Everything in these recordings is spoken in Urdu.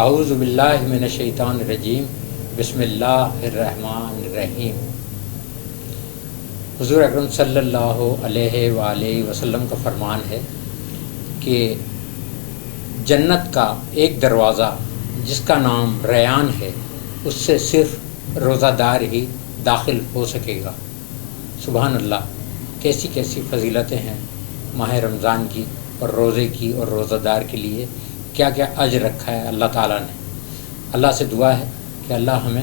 اعوذ باللہ من الشیطان الرجیم بسم اللہ الرحمن الرحیم۔ حضور اکرم صلی اللہ علیہ وآلہ وسلم کا فرمان ہے کہ جنت کا ایک دروازہ جس کا نام ریان ہے اس سے صرف روزہ دار ہی داخل ہو سکے گا۔ سبحان اللہ، کیسی کیسی فضیلتیں ہیں ماہ رمضان کی اور روزے کی اور روزہ دار کے لیے، کیا کیا اجر رکھا ہے اللہ تعالیٰ نے۔ اللہ سے دعا ہے کہ اللہ ہمیں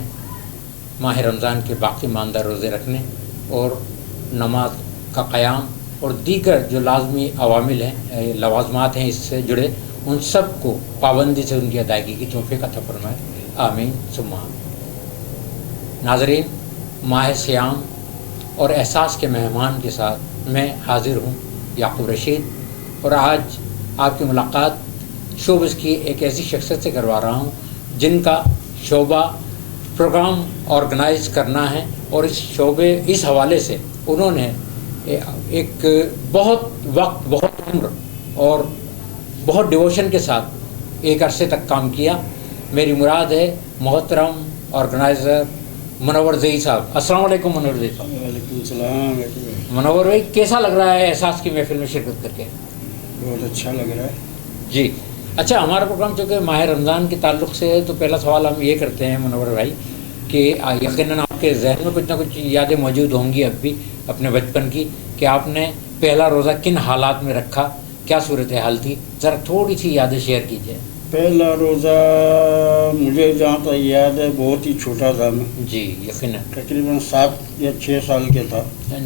ماہ رمضان کے باقی ماندہ روزے رکھنے اور نماز کا قیام اور دیگر جو لازمی عوامل ہیں، لوازمات ہیں اس سے جڑے، ان سب کو پابندی سے ان کی ادائیگی کی توفیق عطا فرمائے، آمین ثم آمین۔ ناظرین، ماہ صیام اور احساس کے مہمان کے ساتھ میں حاضر ہوں یعقوب رشید، اور آج آپ کی ملاقات شوبز کی ایک ایسی شخصیت سے کروا رہا ہوں جن کا شعبہ پروگرام آرگنائز کرنا ہے، اور اس حوالے سے انہوں نے ایک بہت وقت، بہت عمر اور بہت ڈیووشن کے ساتھ ایک عرصے تک کام کیا۔ میری مراد ہے محترم آرگنائزر منور زئی صاحب۔ السلام علیکم منور زئی صاحب۔ وعلیکم السلام۔ منور بھائی، کیسا لگ رہا ہے احساس کی محفل میں شرکت کر کے؟ بہت اچھا لگ رہا ہے جی اچھا، ہمارا پروگرام چونکہ ماہ رمضان کے تعلق سے ہے تو پہلا سوال ہم یہ کرتے ہیں منور بھائی کہ یقیناً آپ کے ذہن میں کچھ نہ کچھ یادیں موجود ہوں گی اب بھی اپنے بچپن کی، کہ آپ نے پہلا روزہ کن حالات میں رکھا، کیا صورتحال تھی، ذرا تھوڑی سی یادیں شیئر کیجیے۔ پہلا روزہ مجھے جہاں تک یاد ہے بہت ہی چھوٹا تھا میں، جی یقیناً تقریباً 7 یا 6 سال کے تھا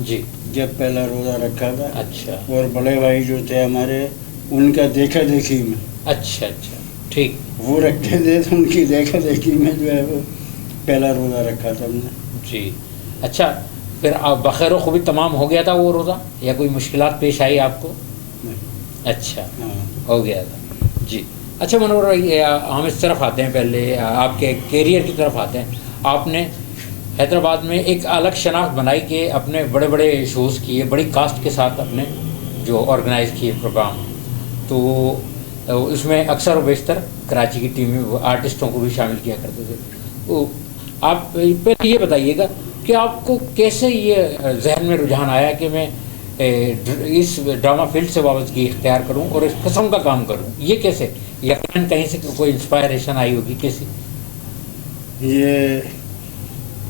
جی، جب پہلا روزہ رکھا تھا۔ اچھا اور بڑے بھائی جو تھے ہمارے، ان کا دیکھا دیکھی میں، اچھا اچھا ٹھیک، وہ رکھتے تھے تو ان کی دیکھا دیکھی میں جو ہے وہ پہلا روزہ رکھا تھا ہم نے۔ جی اچھا، پھر آپ بخیر و خوبی تمام ہو گیا تھا وہ روزہ یا کوئی مشکلات پیش آئی آپ کو؟ اچھا ہاں، ہو گیا تھا جی۔ اچھا منور بھائی، ہم اس طرف آتے ہیں، پہلے آپ کے کیریئر کی طرف آتے ہیں۔ آپ نے حیدرآباد میں ایک الگ شناخت بنائی کہ اپنے بڑے بڑے شوز کیے، بڑی کاسٹ کے ساتھ اپنے جو آرگنائز کیے پروگرام، تو اس میں اکثر و بیشتر کراچی کی ٹیم میں آرٹسٹوں کو بھی شامل کیا کرتے تھے۔ تو آپ پہلے یہ بتائیے گا کہ آپ کو کیسے یہ ذہن میں رجحان آیا کہ میں اس ڈرامہ فیلڈ سے وابستگی اختیار کروں اور اس قسم کا کام کروں؟ یہ کیسے؟ یقیناً کہیں سے کوئی انسپائریشن آئی ہوگی، کیسی؟ یہ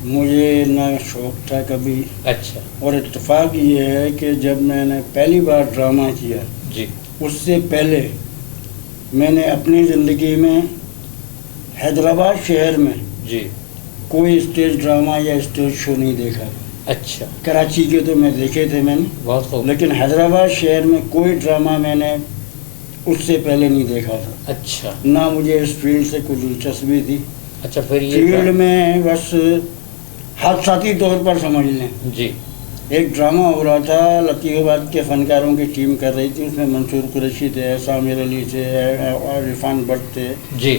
مجھے نہ شوق تھا کبھی، اچھا، اور اتفاق یہ ہے کہ جب میں نے پہلی بار ڈرامہ کیا جی، اس سے پہلے میں نے اپنی زندگی میں حیدرآباد شہر میں جی، کوئی اسٹیج ڈرامہ یا اسٹیج شو نہیں دیکھا۔ اچھا، کراچی کے تو میں دیکھے تھے میں نے، بہت خوب، لیکن حیدرآباد شہر میں کوئی ڈرامہ میں نے اس سے پہلے نہیں دیکھا تھا۔ اچھا نہ مجھے اس فیلڈ سے کوئی دلچسپی تھی۔ اچھا، پھر یہ فیلڈ میں بس حادثاتی طور پر سمجھ لیں، جی، ایک ڈرامہ ہو رہا تھا، لطیف آباد کے فنکاروں کی ٹیم کر رہی تھی، اس میں منصور قریشی تھے، سامر علی تھے، عرفان بٹ تھے۔ جی،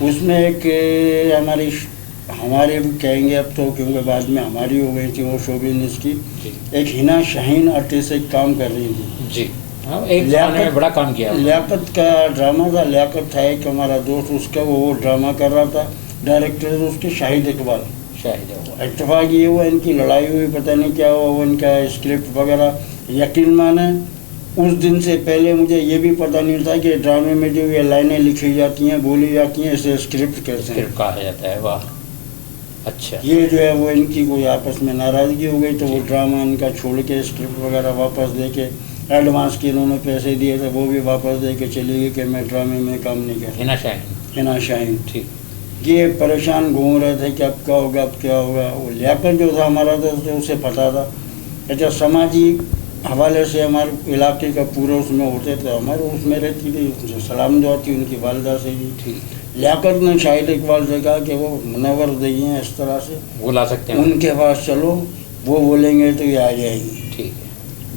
اس میں ایک ہمارے کہیں گے اب تو، کیونکہ بعد میں ہماری ہو گئی تھی وہ شو بزنس کی، جی، ایک ہنا شاہین آرٹسٹ ایک کام کر رہی تھی۔ جی، ہاں، ایک زمانے میں بڑا کام کیا۔ لیاقت کا ڈرامہ تھا، لیاقت تھا ایک ہمارا دوست، اس کا وہ ڈرامہ کر رہا تھا، ڈائریکٹر اس کے شاہد اقبال۔ شاہد ہوا، اتفاق یہ ہوا ان کی لڑائی ہوئی، پتہ نہیں کیا ہوا، وہ ان کا اسکرپٹ وغیرہ، یقین مانیں اس دن سے پہلے مجھے یہ بھی پتہ نہیں تھا کہ ڈرامے میں جو یہ لائنیں لکھی جاتی ہیں، بولی جاتی ہیں، اسے اسکرپٹ کہتے ہیں، کہا جاتا ہے۔ واہ، اچھا، یہ جو ہے وہ ان کی کوئی آپس میں ناراضگی ہو گئی تو وہ ڈرامہ ان کا چھوڑ کے اسکرپٹ وغیرہ واپس دے کے، ایڈوانس کے انہوں نے پیسے دیے تھے وہ بھی واپس دے کے چلی گئی کہ میں ڈرامے میں کام نہیں کرتا۔ ہنا شاہین، ہنا شاہین، ٹھیک، یہ پریشان گھوم رہے تھے کہ اب کیا ہوگا، اب کیا ہوگا۔ وہ لیاقت جو تھا ہمارا دوست، اسے پتہ تھا۔ اچھا، سماجی حوالے سے ہمارے علاقے کا پورا اس میں ہوتے تھے، ہمارے اس میں رہتی تھی، ان سے سلام دعا تھی ان کی والدہ سے بھی۔ ٹھیک، لیاقت نے شاہد اقبال سے کہا کہ وہ منور دئی ہیں اس طرح سے، بلا سکتے ہیں ان کے پاس چلو، وہ بولیں گے تو یہ آ جائے گی۔ ٹھیک ہے،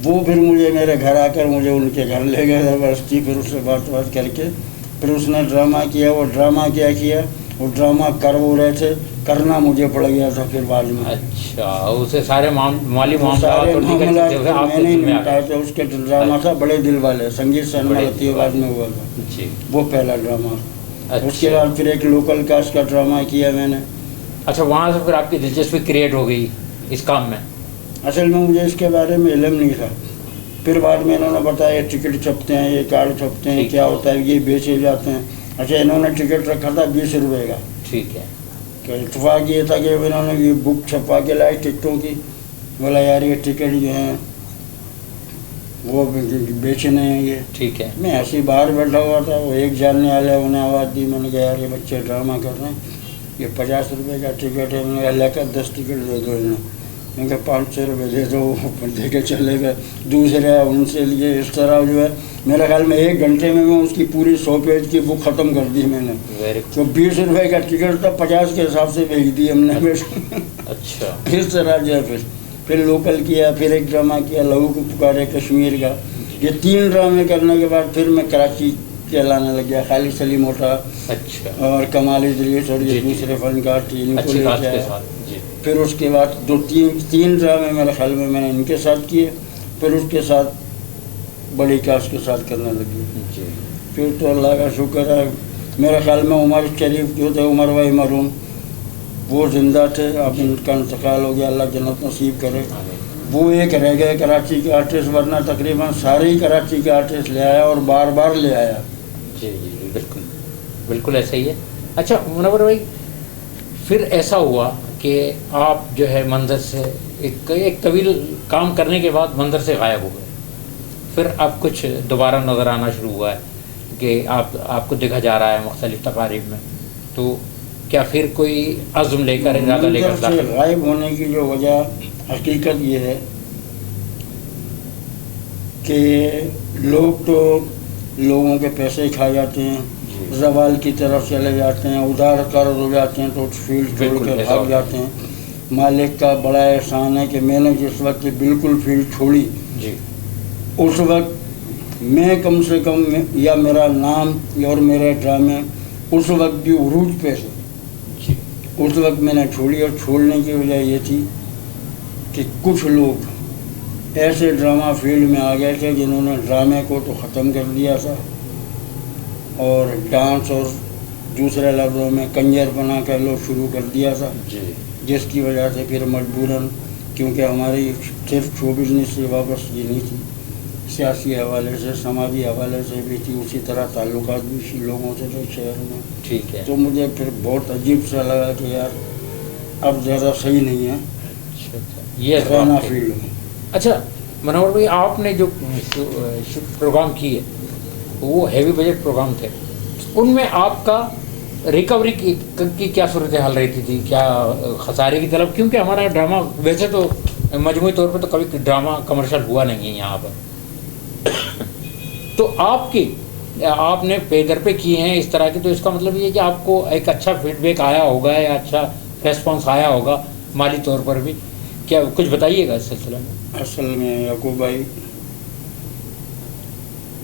وہ پھر مجھے میرے گھر آ کر مجھے ان کے گھر لے گئے زبردستی، پھر اس سے بات کر کے پھر اس نے ڈرامہ کیا۔ وہ ڈرامہ کیا وہ ڈرامہ کر وہ رہے تھے، کرنا مجھے پڑ گیا تھا پھر بعد میں۔ اچھا، اسے سارے مالی سارے معاملات معاملات میں نہیں نمٹائے تھے۔ اس کے ڈرامہ تھا بڑے دل والے، سنگیت سنما لطیف آباد میں ہوا تھا، جی، وہ پہلا ڈرامہ۔ اس کے بعد پھر ایک لوکل کاسٹ کا ڈرامہ کیا میں نے. اچھا, وہاں سے پھر آپ کی دلچسپی کریٹ ہو گئی اس کام میں؟ اصل میں مجھے اس کے بارے میں علم نہیں تھا. پھر بعد میں انہوں نے بتایا ٹکٹ چھپتے ہیں, یہ کارڈ چھپتے ہیں, کیا ہوتا ہے, یہ بیچے جاتے ہیں. اچھا, انہوں نے ٹکٹ رکھا تھا 20 روپے کا. ٹھیک ہے. تو اتفاق یہ تھا کہ انہوں نے یہ بک چھپا کے لائے ٹکٹوں کی. بولا یار یہ ٹکٹ جو ہیں وہ بیچنے ہیں یہ. ٹھیک ہے. میں ایسے ہی باہر بیٹھا ہوا تھا, وہ ایک جاننے والے انہیں آواز دی. میں نے کہا یار یہ بچے ڈرامہ کر رہے ہیں, یہ 50 روپے کا ٹکٹ ہے. میں نے کہا لے کر 10 ٹکٹ دے دو انہیں. میں نے کہا 500 روپے دے دو, وہ دے کے چلے گئے. دوسرے ان سے لیے اس طرح جو ہے میرے خیال میں 1 گھنٹے میں اس کی پوری 100 پیج کی بک ختم کر دی میں نے. تو 20 روپے کا ٹکٹ تھا, 50 کے حساب سے بھیج دی ہم نے. اچھا. اس طرح جو ہے پھر لوکل کیا, پھر ایک ڈرامہ کیا لہو کو پکارے کشمیر کا. یہ 3 ڈرامے کرنے کے بعد پھر میں کراچی کہلانے لگ گیا. خالد سلیم ہوتا اور کمال ادریس اور یہ دوسرے فنکار تھے, ان کو لے کے آیا. پھر اس کے بعد 2-3 ڈرامے میرے خیال میں نے ان کے ساتھ کیے. پھر اس کے ساتھ بڑی کاسٹ کے ساتھ کرنے لگی. پھر تو اللہ کا شکر ہے, میرے خیال میں عمر شریف جو تھے, عمر بھائی مرحوم, وہ زندہ تھے. اب ان کا انتقال ہو گیا, اللہ جنت نصیب کرے. وہ ایک رہ گئے کراچی کے آرٹسٹ, ورنہ تقریباً سارے ہی کراچی کے آرٹسٹ لے آیا اور بار بار لے آیا. جی جی بالکل بالکل ایسا ہی ہے. اچھا منور بھائی, پھر ایسا ہوا کہ آپ جو ہے منظر سے ایک طویل کام کرنے کے بعد منظر سے غائب ہو گئے. پھر اب کچھ دوبارہ نظر آنا شروع ہوا ہے کہ آپ کو دیکھا جا رہا ہے مختلف تقاریب میں. تو کیا پھر کوئی عزم لے کر ارادہ لے کر غائب ہونے کی جو وجہ حقیقت یہ ہے کہ لوگ تو لوگوں کے پیسے کھا جاتے ہیں, زوال کی طرف چلے جاتے ہیں, ادھار قرض ہو جاتے ہیں تو فیلڈ چھوڑ کے بھاگ جاتے ہیں. مالک کا بڑا احسان ہے کہ میں نے جس وقت بالکل فیلڈ چھوڑی, اس وقت میں کم سے کم یا میرا نام اور میرے ڈرامے اس وقت بھی عروج پہ تھے. اس وقت میں نے چھوڑی, اور چھوڑنے کی وجہ یہ تھی کہ کچھ لوگ ایسے ڈرامہ فیلڈ میں آ گئے تھے جنہوں نے ڈرامے کو تو ختم کر دیا تھا, اور ڈانس اور دوسرے لفظوں میں کنجر پنا کر لو شروع کر دیا تھا. جس کی وجہ سے پھر مجبوراً, کیونکہ ہماری صرف شو بزنس سے وابستگی نہیں تھی, سیاسی حوالے سے سماجی حوالے سے بھی تھی, اسی طرح تعلقات بھی لوگوں سے تھے شہر میں. ٹھیک ہے. تو مجھے پھر بہت عجیب سا لگا کہ یار اب زیادہ صحیح نہیں ہے یہ رہنا فیلڈ میں. اچھا منور بھائی, آپ نے جو پروگرام کیے وہ ہیوی بجٹ پروگرام تھے, ان میں آپ کا ریکوری کی کیا صورتحال رہتی تھی؟ کیا خسارے کی طرف, کیونکہ ہمارا ڈرامہ ویسے تو مجموعی طور پہ تو کبھی ڈرامہ کمرشل ہوا نہیں ہے یہاں پر, تو آپ نے پے در پہ کیے ہیں اس طرح کے, تو اس کا مطلب یہ ہے کہ آپ کو ایک اچھا فیڈ بیک آیا ہوگا یا اچھا ریسپانس آیا ہوگا مالی طور پر بھی. کیا کچھ بتائیے گا اس سلسلے میں؟ اصل میں یعقوب بھائی,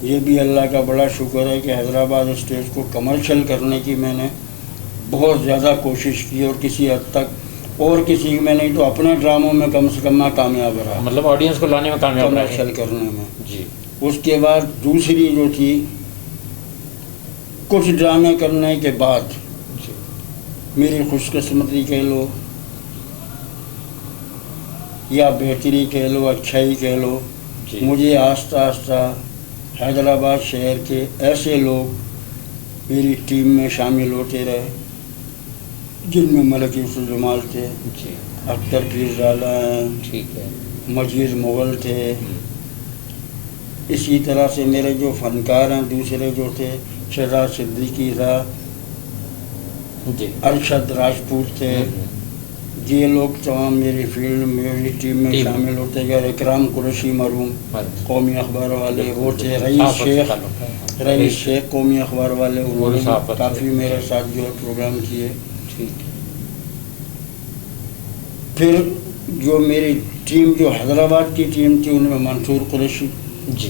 یہ بھی اللہ کا بڑا شکر ہے کہ حیدرآباد اسٹیج کو کمرشل کرنے کی میں نے بہت زیادہ کوشش کی, اور کسی حد تک اور کسی میں نہیں تو اپنے ڈراموں میں کم سے کم میں کامیاب رہا, مطلب آڈینس کو لانے میں کامیاب رہا کمرشل کرنے میں. جی. اس کے بعد دوسری جو تھی, کچھ ڈرامے کرنے کے بعد میری خوش قسمتی کہہ لو یا بہتری کہہ لو, اچھائی کہہ لو, مجھے آہستہ آہستہ حیدرآباد شہر کے ایسے لوگ میری ٹیم میں شامل ہوتے رہے, جن میں ملک یوسف جمال تھے, اختر پیرزادہ ہیں, مجید مغل تھے. اسی طرح سے میرے جو فنکار ہیں دوسرے جو تھے, شہزاد صدیقی تھا, ارشد راجپوت تھے, یہ لوگ تمام میری فیلڈ میری ٹیم میں شامل ہوتے گئے. اکرام قریشی مرحوم قومی اخبار والے وہ تھے, رئیس شیخ قومی اخبار والے, انہوں نے کافی میرے ساتھ جو ہے پروگرام کیے. پھر جو میری ٹیم جو حیدرآباد کی ٹیم تھی, ان میں منصور قریشی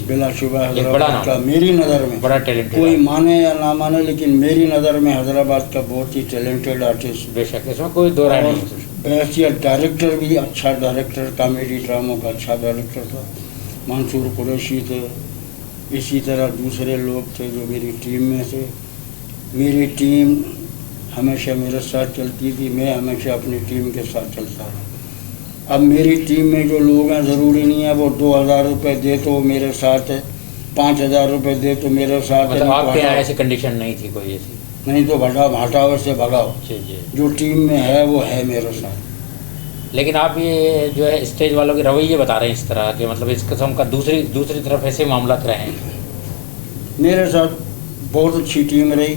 بلا شبہ حیدرآباد کا میری نظر میں بڑا ٹیلنٹ, کوئی مانے یا نہ مانے, لیکن میری نظر میں حیدرآباد کا بہت ہی ٹیلنٹڈ آرٹسٹ. بے شک اس میں کوئی دو رائے نہیں. بحیثیت ڈائریکٹر بھی اچھا ڈائریکٹر, کامیڈی ڈراموں کا اچھا ڈائریکٹر تھا, منصور قریشی تھے. اسی طرح دوسرے لوگ تھے جو میری ٹیم میں تھے. میری ٹیم ہمیشہ میرے ساتھ چلتی تھی، میں ہمیشہ اپنی ٹیم کے ساتھ چلتا رہا۔ اب میری ٹیم میں جو لوگ ہیں ضروری نہیں ہے وہ 2000 روپے دے تو میرے ساتھ ہے، 5000 روپے دے تو میرے ساتھ ہے، مطلب آپ کے یہاں ایسی کنڈیشن نہیں تھی کوئی ایسی؟ نہیں تو ہٹاو سے بھگاؤ، جی جی۔ جو ٹیم میں ہے وہ ہے میرے ساتھ۔ لیکن آپ یہ جو ہے اسٹیج والوں کے رویے بتا رہے ہیں اس طرح کہ مطلب اس قسم کا دوسری طرف ایسے معاملات رہے ہیں؟ میرے ساتھ بہت اچھی ٹیم رہی،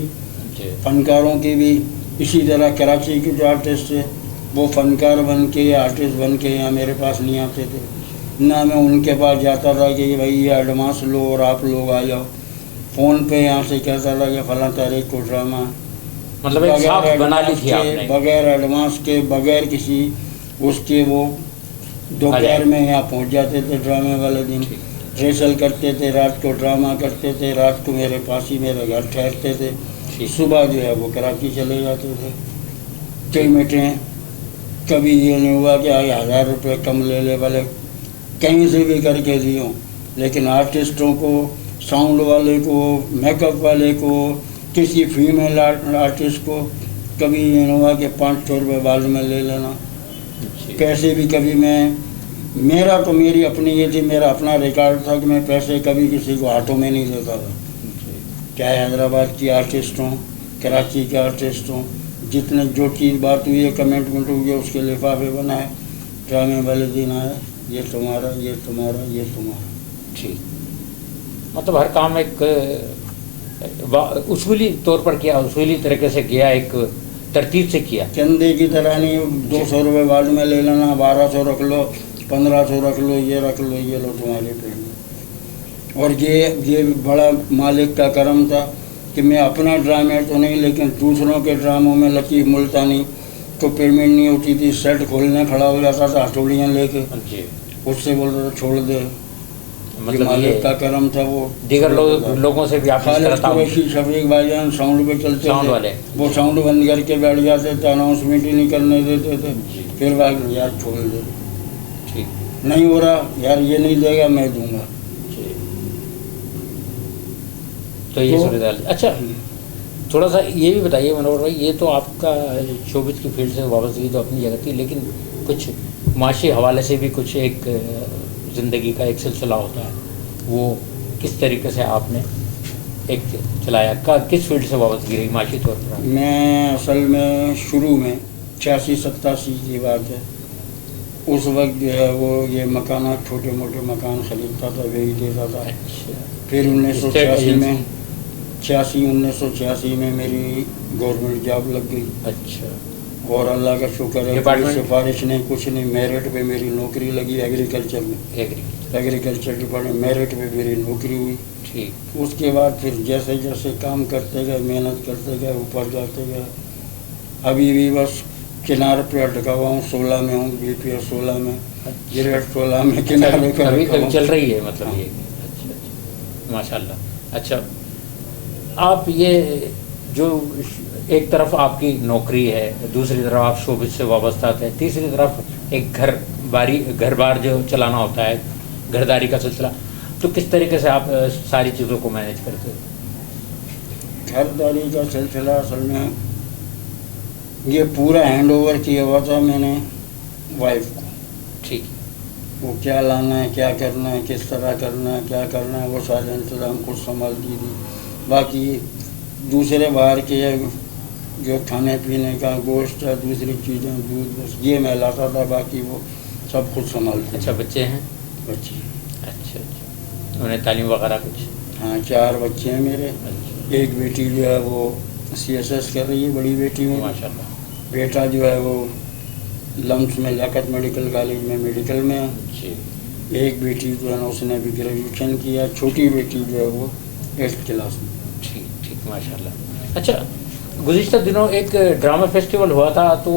جی۔ فنکاروں کی بھی اسی طرح۔ کراچی کے جو آرٹسٹ تھے وہ فنکار بن کے یا آرٹسٹ بن کے یہاں میرے پاس نہیں آتے تھے، نہ میں ان کے پاس جاتا تھا کہ بھائی یہ ایڈوانس لو اور آپ لوگ آ جاؤ۔ فون پہ یہاں سے کہتا تھا کہ فلاں تاریخ کو ڈرامہ، مطلب ایک صاف بنا لی تھی آپ نے؟ بغیر ایڈوانس کے، بغیر کسی اس کے، وہ دوپہر میں یہاں پہنچ جاتے تھے ڈرامے والے دن، ریہرسل کرتے تھے، رات کو ڈرامہ کرتے تھے، رات کو میرے پاس ہی میرے گھر ٹھہرتے تھے، صبح جو ہے وہ کراچی چلے جاتے تھے۔ پیمنٹیں کبھی یہ نہیں ہوا کہ 1000 روپے کم لے لے، والے کہیں سے بھی کر کے دی ہوں، لیکن آرٹسٹوں کو، ساؤنڈ والے کو، میک اپ والے کو، کسی فیمیل آرٹسٹ کو کبھی یہ نہیں ہوا کہ 500 روپے بعد میں لے لینا۔ پیسے بھی کبھی میرا تو میری اپنی یہ تھی، میرا اپنا ریکارڈ تھا کہ میں پیسے کبھی کسی کو ہاتھوں میں نہیں دیتا تھا، چاہے حیدرآباد کی آرٹسٹ ہوں، کراچی کے آرٹسٹ ہوں، جتنے جو چیز بات ہوئی ہے، کمنٹمنٹ ہوئی ہے، اس کے لفافے بنائے، ڈرامے والے دن آئے، یہ تمہارا، یہ تمہارا، یہ تمہارا۔ ٹھیک، مطلب ہر کام ایک اصولی طور پر کیا، اصولی طریقے سے کیا، ایک ترتیب سے کیا، چندے کی طرح نہیں 200 روپے بعد میں لے لینا، 1200 رکھ لو، 1500 رکھ لو، یہ رکھ لو، یہ لو تمہارے پیمنٹ۔ اور یہ بڑا مالک کا کرم تھا کہ میں اپنا ڈرامے تو نہیں لیکن دوسروں کے ڈراموں میں لطیف ملتانی تو پیمنٹ نہیں ہوتی تھی، سیٹ کھولنے کھڑا ہو جاتا تھا ہتھوڑیاں لے کے، اس سے بولتا تھا چھوڑ دے، مطلب مالک کا کرم تھا۔ وہ دیگر لوگوں سے بھی آپ خالد قریشی، شفیق بھائی جان ساؤنڈ پہ چلتے تھے، وہ ساؤنڈ بند کر کے بیٹھ جاتے تھے، اناؤنسمنٹ ہی نہیں کرنے دیتے تھے، پھر بھائی یار چھوڑ دے، نہیں ہو رہا یار، یہ نہیں دے گا میں دوں گا۔ تو یہ صورتحال۔ اچھا تھوڑا سا یہ بھی بتائیے منور بھائی، یہ تو آپ کا شوبز کی فیلڈ سے وابستگی تو اپنی جگہ تھی، لیکن کچھ معاشی حوالے سے بھی کچھ ایک زندگی کا ایک سلسلہ ہوتا ہے، وہ کس طریقے سے آپ نے ایک چلایا، کس فیلڈ سے وابستگی رہی معاشی طور پر؟ میں اصل میں شروع میں 86-87 کی بات ہے، اس وقت جو ہے وہ یہ مکانات، چھوٹے موٹے مکان خریدتا تھا، وہی دیتا تھا۔ پھر 1986 میں میری گورنمنٹ جاب لگ گئی۔ اچھا، اور اللہ کا شکر ہے، کوئی سفارش نہیں، کچھ نہیں، میرٹ پہ میری نوکری لگی ایگریکلچر میں، ایگریکلچر ڈپارٹمنٹ، میرٹ پہ میری نوکری ہوئی۔ ٹھیک، اس کے بعد پھر جیسے جیسے کام کرتے گئے، محنت کرتے گئے، اوپر جاتے گئے۔ ابھی بھی بس کنار پہ اٹکا ہوا ہوں، 16 میں ہوں، بی پی ایس 16 میں، گریڈ 16 میں کنارے پہ ابھی چل رہی ہے مطلب یہ؟ اچھا ماشاء اللہ۔ اچھا آپ یہ جو ایک طرف آپ کی نوکری ہے، دوسری طرف آپ شوبز سے وابستہ تھے، تیسری طرف ایک گھر بار جو چلانا ہوتا ہے، گھرداری کا سلسلہ، تو کس طریقے سے آپ ساری چیزوں کو مینیج کرتے ہیں؟ گھرداری کا سلسلہ اصل میں یہ پورا ہینڈ اوور کیا ہوا تھا میں نے وائف کو۔ ٹھیک، وہ کیا لانا ہے، کیا کرنا ہے، کس طرح کرنا ہے، کیا کرنا ہے، وہ سارے انتظام خود سنبھالتی تھی۔ باقی دوسرے باہر کے جو کھانے پینے کا گوشت ہے، دوسری چیزیں، دودھ، بس یہ میں لاتا تھا، باقی وہ سب خود سنبھالتی۔ اچھا بچے ہیں؟ بچے، اچھا اچھا، انہیں تعلیم وغیرہ کچھ؟ ہاں 4 بچے ہیں میرے، ایک بیٹی جو ہے وہ CSS کر رہی ہے، بڑی بیٹی میں، ماشاء اللہ۔ بیٹا جو ہے وہ لمس میں لیاقت میڈیکل کالج میں میڈیکل میں ہے۔ جی، ایک بیٹی جو ہے نا اس نے بھی گریجویشن کیا، چھوٹی بیٹی جو ہے وہ 8th کلاس میں۔ ٹھیک ٹھیک، ماشاء اللہ۔ اچھا گزشتہ دنوں ایک ڈرامہ فیسٹیول ہوا تھا، تو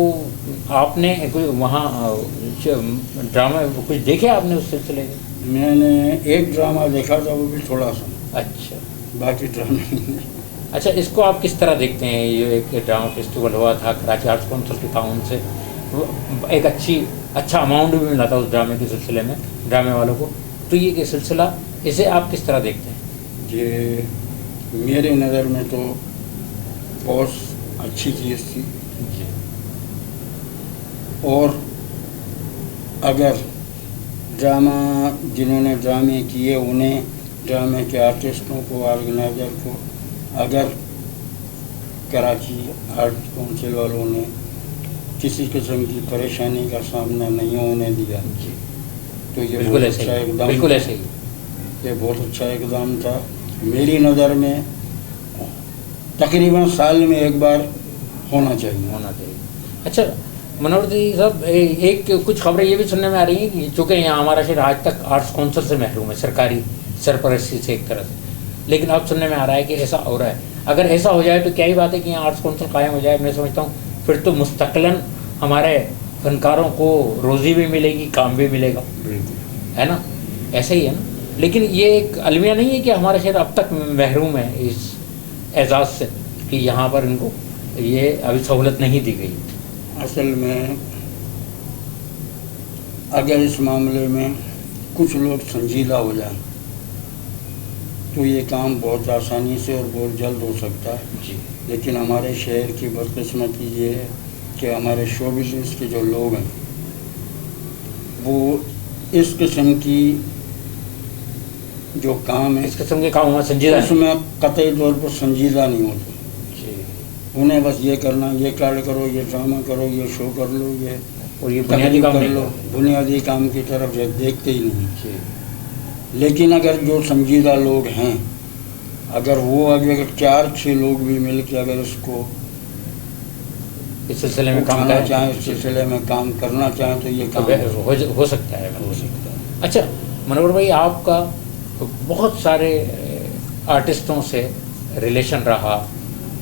آپ نے کوئی وہاں ڈرامہ کچھ دیکھے آپ نے اس سلسلے میں؟ میں نے ایک ڈرامہ دیکھا تھا، وہ بھی تھوڑا سا، اچھا، باقی ڈرامے نہیں۔ اچھا اس کو آپ کس طرح دیکھتے ہیں؟ یہ ایک ڈرامہ فیسٹیول ہوا تھا کراچی آرٹس کونسل کے تعاون سے، ایک اچھا اماؤنٹ بھی ملا تھا اس ڈرامے کے سلسلے میں ڈرامے والوں کو، تو یہ سلسلہ اسے آپ کس طرح دیکھتے ہیں؟ یہ میرے نظر میں تو بہت اچھی چیز تھی. جی. اور اگر ڈرامہ جنہوں نے ڈرامے کیے انہیں ڈرامے کے آرٹسٹوں کو آرگنائزر کو اگر کراچی آرٹ کونسل والوں نے کسی قسم کی پریشانی کا سامنا نہیں ہونے دیا جی. تو یہ بالکل بہت ایسے اچھا ہی. اقدام بالکل تھا. ایسے ہی. یہ بہت اچھا اقدام تھا. میری نظر میں تقریباً سال میں ایک بار ہونا چاہیے. اچھا منور جی صاحب، ایک کچھ خبریں یہ بھی سننے میں آ رہی ہیں کہ چونکہ یہاں ہمارا شہر آج تک آرٹس کونسل سے محروم ہے، سرکاری سرپرستی سے ایک طرح سے، لیکن اب سننے میں آ رہا ہے کہ ایسا ہو رہا ہے. اگر ایسا ہو جائے تو کیا ہی بات ہے کہ یہاں آرٹس کونسل قائم ہو جائے. میں سمجھتا ہوں پھر تو مستقلاً ہمارے فنکاروں کو روزی بھی ملے گی، کام بھی ملے گا، ہے نا؟ ایسا ہی ہے نا. لیکن یہ ایک المیہ نہیں ہے کہ ہمارا شہر اب تک محروم ہے اس اعزاز سے کہ یہاں پر ان کو یہ ابھی سہولت نہیں دی گئی. اصل میں اگر اس معاملے میں کچھ لوگ سنجیدہ ہو جائیں تو یہ کام بہت آسانی سے اور بہت جلد ہو سکتا ہے. جی. لیکن ہمارے شہر کی بدقسمتی یہ ہے کہ ہمارے شو بزنس کے جو لوگ ہیں وہ اس قسم کی جو کام ہے اس قسم کے کام سنجیدہ اس میں قطعی طور پر سنجیدہ نہیں ہوتے. جی. انہیں بس یہ کرنا، یہ کارڈ کرو، یہ ڈرامہ کرو، یہ شو کر لو، یہ اور یہ بنیادی کام کر نہیں لو. بنیادی کام کی طرف دیکھتے ہی نہیں. جی. لیکن اگر جو سنجیدہ لوگ ہیں، اگر وہ اگر 4-6 لوگ بھی مل کے اگر اس کو اس سلسلے میں کام کرنا کرنا چاہیں، اس سلسلے میں کام کرنا چاہیں تو یہ کام ہو سکتا ہے. اچھا منور بھائی، آپ کا بہت سارے آرٹسٹوں سے ریلیشن رہا،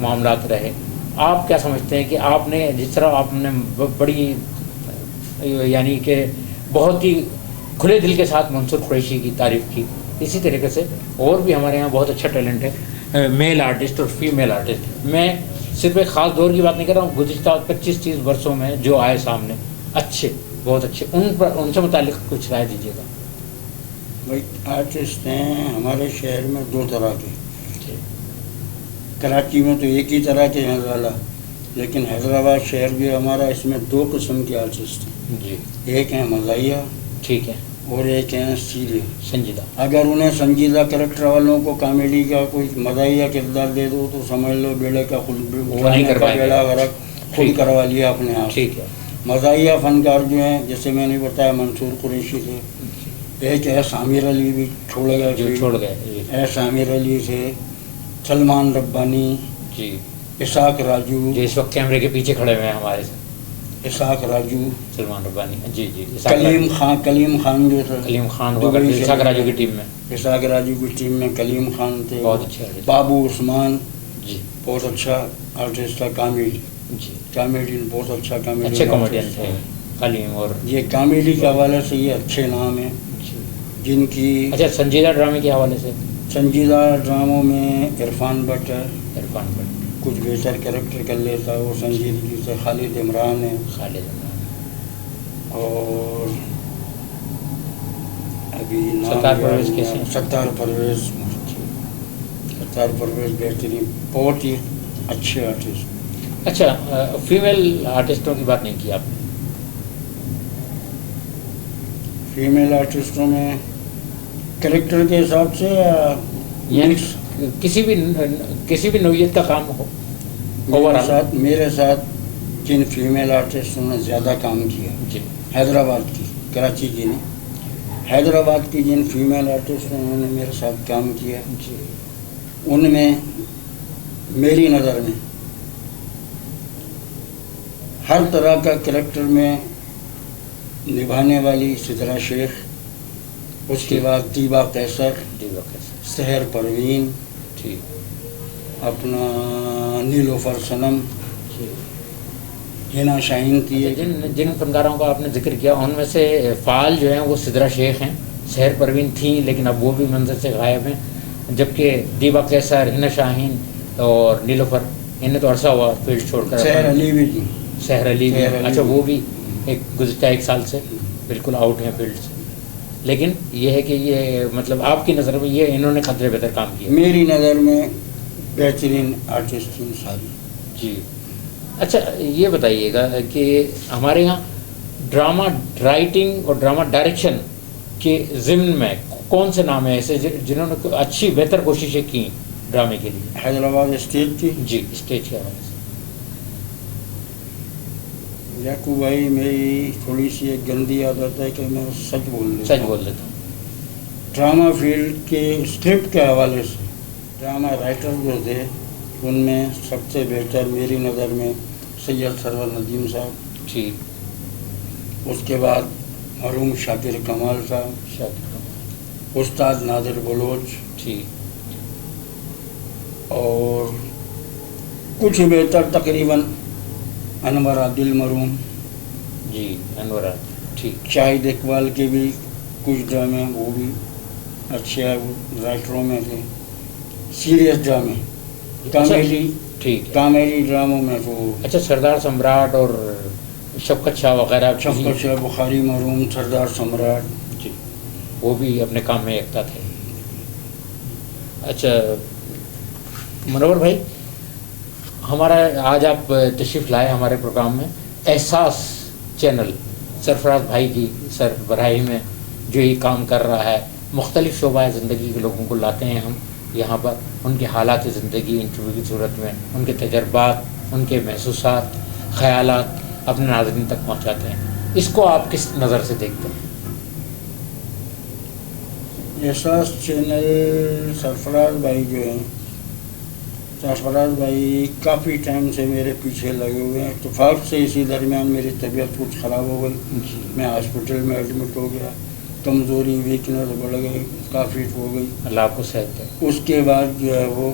معاملات رہے. آپ کیا سمجھتے ہیں کہ آپ نے جس طرح آپ نے بڑی یعنی کہ بہت ہی کھلے دل کے ساتھ منصور قریشی کی تعریف کی، اسی طریقے سے اور بھی ہمارے یہاں بہت اچھا ٹیلنٹ ہے، میل آرٹسٹ اور فیمیل آرٹسٹ. میں صرف ایک خاص دور کی بات نہیں کر رہا ہوں، گزشتہ 25-30 برسوں میں جو آئے سامنے اچھے، بہت اچھے، ان سے متعلق کچھ رائے دیجیے گا. بھائی آرٹسٹ ہیں ہمارے شہر میں 2 طرح کے. کراچی میں تو ایک ہی طرح کے ہیں زیادہ، لیکن حیدرآباد شہر بھی ہمارا، اس میں 2 قسم کے آرٹسٹ ہیں. جی. ایک ہیں مزاحیہ، ٹھیک ہے، اور ایک ہیں سیریس سنجیدہ. اگر انہیں سنجیدہ کریکٹر والوں کو کامیڈی کا کوئی مزاحیہ کردار دے دو تو سمجھ لو بیڑے کا خود بیڑا غرق خود کروا لیا اپنے آپ. ٹھیک ہے. مزاحیہ فنکار جو ہیں جیسے میں نے بتایا منصور قریشی تھے، ایک ایس عامر علی بھی چھوڑ گئے. ایس عامر علی سے سلمان ربانی، جی. اسحاق راجو، جو اس وقت کیمرے کے پیچھے کھڑے ہوئے ہیں ہمارے سے، اسحاق راجو، سلمان ربانی. جی جی. کلیم خان جو تھا، کلیم خان ہوا کرتے اسحاق راجو کی ٹیم میں. اسحاق راجو کی ٹیم میں کلیم خان تھے. بہت اچھے آرٹسٹ. بابو عثمان، جی. بہت اچھا آرٹسٹ تھا. جی. کامیڈین، بہت اچھا کامیڈین، اچھے کامیڈین تھے کلیم. اور یہ کامیڈی کے حوالے سے یہ اچھے نام ہیں جن کی. اچھا سنجیدہ ڈرامے کے حوالے سے؟ سنجیدہ ڈراموں میں عرفان بٹ ہے. عرفان بٹ کچھ بہتر کریکٹر کر لیتا ہے وہ سنجیدگی سے. خالد عمران ہے. اور ابھی ستار پرویز بہترین، بہت ہی اچھے آرٹسٹ. اچھا فیمیل آرٹسٹوں کی بات نہیں کی آپ نے؟ فیمیل آرٹسٹوں میں کریکٹر کے حساب سے یعنی کسی بھی نوعیت کا کام ہو؟ میرے ساتھ جن فیمیل آرٹسٹوں نے زیادہ کام کیا، جی. حیدرآباد کی، کراچی کی نہیں، حیدرآباد کی جن فیمیل آرٹسٹوں نے میرے ساتھ کام کیا، جی. ان میں میری نظر میں ہر طرح کا کریکٹر میں نبھانے والی سدرا شیخ، اس کے بعد دیبا قیصر، سحر پروین، اپنا نیلوفر صنم، ہینا شاہین تھی. جن فنکاروں کا آپ نے ذکر کیا ان میں سے فعال جو ہیں وہ سدرا شیخ ہیں، سحر پروین تھیں لیکن اب وہ بھی منظر سے غائب ہیں، جبکہ دیبا قیصر، ہینا شاہین اور نیلوفر انہیں تو عرصہ ہوا فیلڈ چھوڑ کر. سحر علی بھی تھی. سحر علی بھی، اچھا وہ بھی گزشتہ 1 سال سے بالکل آؤٹ ہیں فیلڈ سے. لیکن یہ ہے کہ یہ مطلب آپ کی نظر میں یہ انہوں نے قدرے بہتر کام کیا؟ میری نظر میں بہترین آرٹسٹ تھیں ساری. جی اچھا یہ بتائیے گا کہ ہمارے یہاں ڈرامہ رائٹنگ اور ڈرامہ ڈائریکشن کے ضمن میں کون سے نام ہیں ایسے جنہوں نے اچھی بہتر کوششیں کی ڈرامے کے لیے حیدرآباد اسٹیج کی؟ جی اسٹیج کے حوالے سے یعقوب بھائی میری تھوڑی سی ایک گندی عادت ہے کہ میں سچ بول دیتا ہوں. ڈرامہ فیلڈ کے اسکرپٹ کے حوالے سے ڈرامہ رائٹر جو تھے ان میں سب سے بہتر میری نظر میں سید سرور ندیم صاحب، ٹھیک، اس کے بعد مرحوم شاکر کمال صاحب، استاد نادر بلوچ، ٹھیک، اور کچھ بہتر تقریباً انور عادل مرحوم، جی انور عادل، ٹھیک، شاہد اقبال کے بھی کچھ ڈرامے وہ بھی اچھے رائٹروں میں تھے. سیریس ڈرامے کامیڈی، ٹھیک، کامیڈی ڈراموں میں تو اچھا سردار سمراٹ اور شفقت شاہ وغیرہ، شفقت شاہ بخاری مرحوم، سردار سمراٹ، جی وہ بھی اپنے کام میں یکتا تھے. اچھا منور بھائی، ہمارا آج آپ تشریف لائے ہمارے پروگرام میں احساس چینل سرفراز بھائی کی سربراہی میں جو یہ کام کر رہا ہے، مختلف شعبۂ زندگی کے لوگوں کو لاتے ہیں ہم یہاں پر، ان کے حالات زندگی انٹرویو کی صورت میں ان کے تجربات، ان کے محسوسات، خیالات اپنے ناظرین تک پہنچاتے ہیں. اس کو آپ کس نظر سے دیکھتے ہیں؟ احساس چینل سرفراز بھائی جو ہیں، سرفراز بھائی کافی ٹائم سے میرے پیچھے لگے ہوئے ہیں. اتفاق سے اسی درمیان میری طبیعت کچھ خراب ہو گئی، میں ہاسپٹل میں ایڈمٹ ہو گیا، کمزوری ویکنس بڑھ گئی، کافی ہو گئی. اللہ آپ کو صحت دے. اس کے بعد جو ہے وہ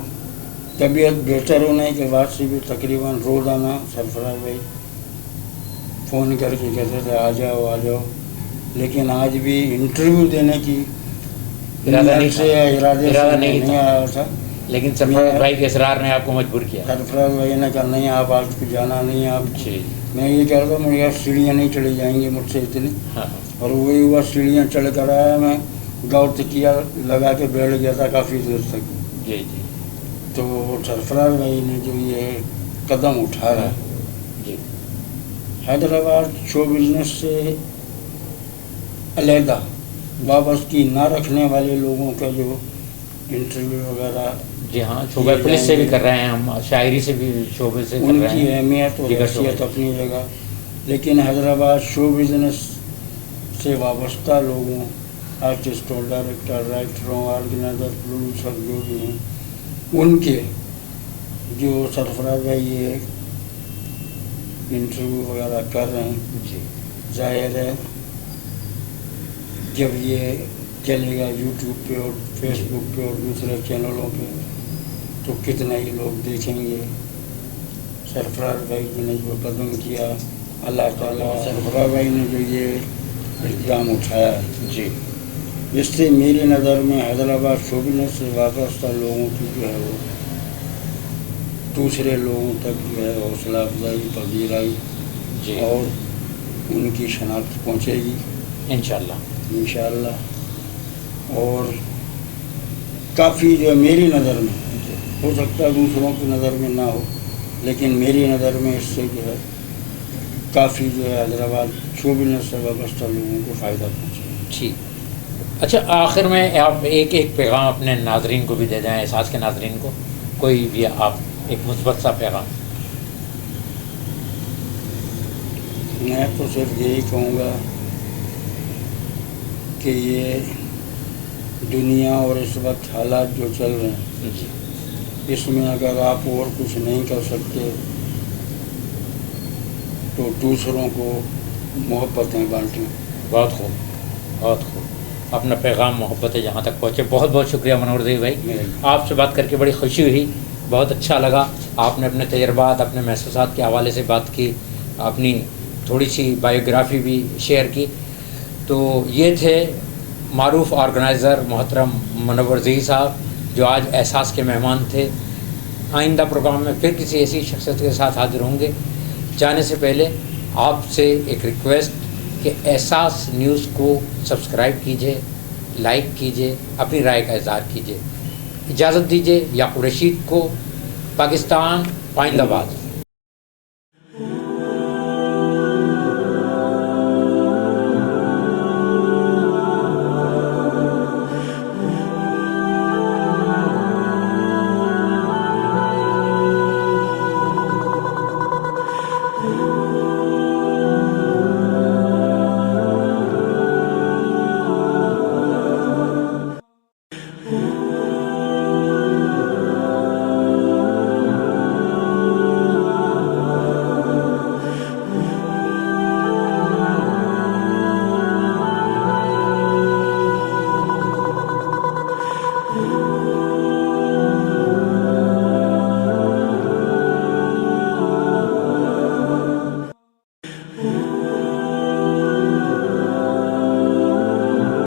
طبیعت بہتر ہونے کے بعد سے بھی تقریباً روزانہ سرفراز بھائی فون کر کے کہتے تھے آ جاؤ، لیکن آج بھی انٹرویو دینے کی ارادہ نہیں آیا تھا، لیکن سرفراز بھائی کے اصرار نے آپ کو مجبور کیا. سرفراز بھائی نے کہا نہیں آپ آج کو جانا نہیں ہے آپ. جی میں یہ کہہ رہا تھا مجھے سیڑھیاں نہیں چڑھی جائیں گی مجھ سے اتنی، اور وہی ہوا، سیڑھیاں چڑھ کر آیا، میں گاؤ تکیا لگا کے بیٹھ گیا تھا کافی دیر تک. جی جی. تو سرفراز بھائی نے جو یہ قدم اٹھایا، جی حیدرآباد شو بزنس سے علیحدہ وابستگی نہ رکھنے والے لوگوں کا جو انٹرویو وغیرہ، جی ہاں شعبہ پولیس سے بھی کر رہے ہیں ہم، شاعری سے بھی شعبے سے کر ان رہے کی ہیں، اہمیت اور حیثیت اپنی جگہ. لیکن حیدرآباد شو بزنس سے وابستہ لوگوں، آرٹسٹوں، ڈائریکٹر، رائٹروں، آرگنائزر، پروڈیوسر جو بھی ہیں، ان کے جو سرفراز بھائی یہ انٹرویو وغیرہ کر رہے ہیں، جی ظاہر ہے جب یہ چلے گا یوٹیوب پہ اور فیس بک پہ اور دوسرے چینلوں پہ تو کتنے ہی لوگ دیکھیں گے. سرفراز بھائی نے جو قدم کیا، اللہ تعالیٰ سرفراز بھائی نے جو یہ اقدام اٹھایا، جی اس سے میری نظر میں حیدرآباد شو بزنس سے وابستہ لوگوں کی جو ہے وہ دوسرے لوگوں تک جو ہے حوصلہ افزائی، پذیرائی جی اور ان کی شناخت پہنچے گی انشاءاللہ. اور کافی جو ہے میری نظر میں، ہو سکتا ہے دوسروں کی نظر میں نہ ہو، لیکن میری نظر میں اس سے جو ہے کافی جو ہے حیدرآباد شو بزنس سے وابستہ لوگوں کو فائدہ پہنچے. ٹھیک. اچھا آخر میں آپ ایک پیغام اپنے ناظرین کو بھی دے دیں، احساس کے ناظرین کو کوئی بھی آپ ایک مثبت سا پیغام. میں تو صرف یہی کہوں گا کہ یہ دنیا اور اس وقت حالات جو چل رہے ہیں، جی اس میں اگر آپ اور کچھ نہیں کر سکتے تو دوسروں کو محبتیں بانٹیں. بہت خوب، بہت خوب. اپنا پیغام محبتیں جہاں تک پہنچے. بہت بہت شکریہ منور دیو بھائی، آپ سے بات کر کے بڑی خوشی ہوئی، بہت اچھا لگا. آپ نے اپنے تجربات، اپنے محسوسات کے حوالے سے بات کی، اپنی تھوڑی سی بایوگرافی بھی شیئر کی. تو یہ تھے معروف آرگنائزر محترم منور ذیحی صاحب جو آج احساس کے مہمان تھے. آئندہ پروگرام میں پھر کسی ایسی شخصیت کے ساتھ حاضر ہوں گے. جانے سے پہلے آپ سے ایک ریکویسٹ کہ احساس نیوز کو سبسکرائب کیجیے، لائک کیجیے، اپنی رائے کا اظہار کیجیے. اجازت دیجیے. یعقوب رشید کو، پاکستان، پائند آباد.